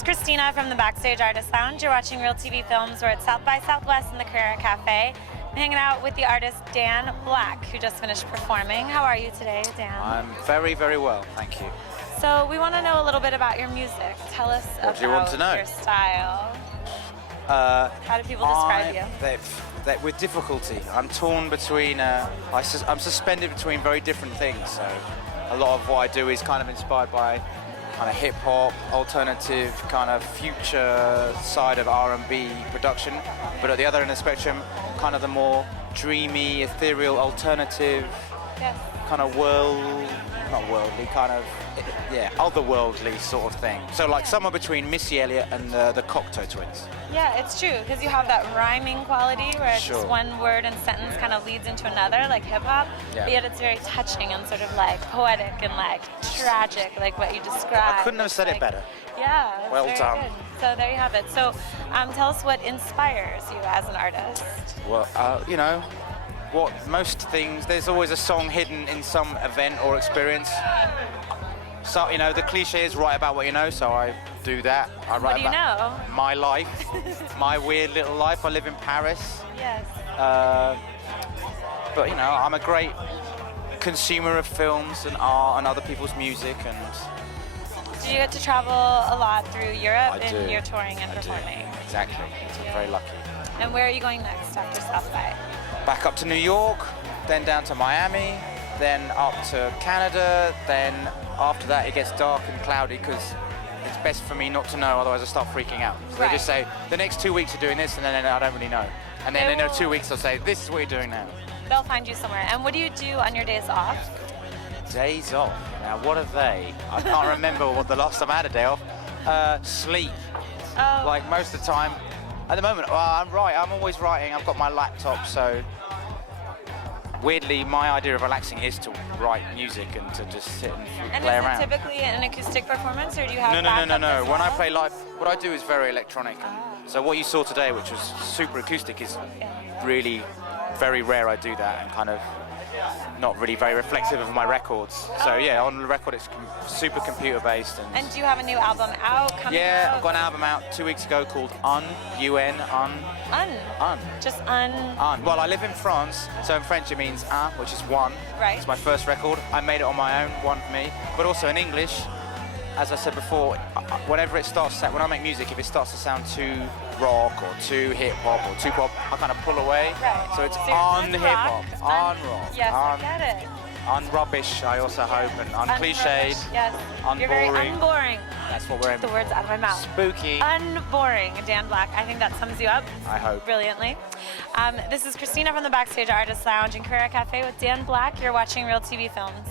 It's Christina from the Backstage Artist Lounge. You're watching RealTVfilms. We're at South By Southwest in the Carrera Cafe. I'm hanging out with the artist Dan Black, who just finished performing. How are you today, Dan? I'm very, very well, thank you. So we want to know a little bit about your music. Tell us What do you want to know? your style. How do people describe you? With difficulty. I'm torn between, I'm suspended between very different things. So a lot of what I do is kind of inspired by kind of hip-hop, alternative, kind of future side of R&B production. But at the other end of the spectrum, kind of the more dreamy, ethereal, alternative, kind of otherworldly sort of thing. So like somewhere between Missy Elliott and the Cocteau Twins. Yeah, it's true, because you have that rhyming quality where it's just one word and sentence kind of leads into another, like hip-hop, but yet it's very touching and sort of like poetic and like tragic, like what you described. I couldn't have said it better. Yeah, well done. Good. So there you have it. So tell us what inspires you as an artist. Well, you know, what most things, there's always a song hidden in some event or experience. So, you know, the cliche is write about what you know, so I do that. I write what do you know? My life, my weird little life. I live in Paris. Yes. But, you know, I'm a great consumer of films and art and other people's music. And do you get to travel a lot through Europe in your touring and performing? Exactly. I'm very lucky. And where are you going next after South By? Back up to New York, then down to Miami, then up to Canada, then after that it gets dark and cloudy because it's best for me not to know, otherwise I start freaking out. So they just say, the next 2 weeks are doing this, and then I don't really know. And then in 2 weeks they'll say, this is what you're doing now. They'll find you somewhere. And what do you do on your days off? Days off? Now what are they? I can't remember what the last time I had a day off. Sleep. Oh. Like most of the time. At the moment, I'm always writing. I've got my laptop, so weirdly, my idea of relaxing is to write music and to just sit and play around. And is it typically an acoustic performance, or do you have No. When I play live, what I do is very electronic. So what you saw today, which was super acoustic, is really very rare I do that, and kind of not really very reflective of my records. So yeah, on the record it's super computer-based. And do you have a new album out, coming out? I've got an album out 2 weeks ago called Un, U-N, Un. Un? Just Un? Un. Well, I live in France, so in French it means un, which is one. Right. It's my first record. I made it on my own, one for me. But also in English, as I said before, whenever it starts, when I make music, if it starts to sound too rock or too hip-hop or too pop, I kind of pull away. Right. So it's on hip-hop, on rock, yes, on, I get it. On rubbish, I also hope, and uncliched, yes. unboring. You're very unboring. That's what we're aiming for. The words out of my mouth. Spooky. Unboring, Dan Black. I think that sums you up. I hope. Brilliantly. This is Christina from the Backstage Artist Lounge in Carrera Cafe with Dan Black. You're watching RealTVfilms.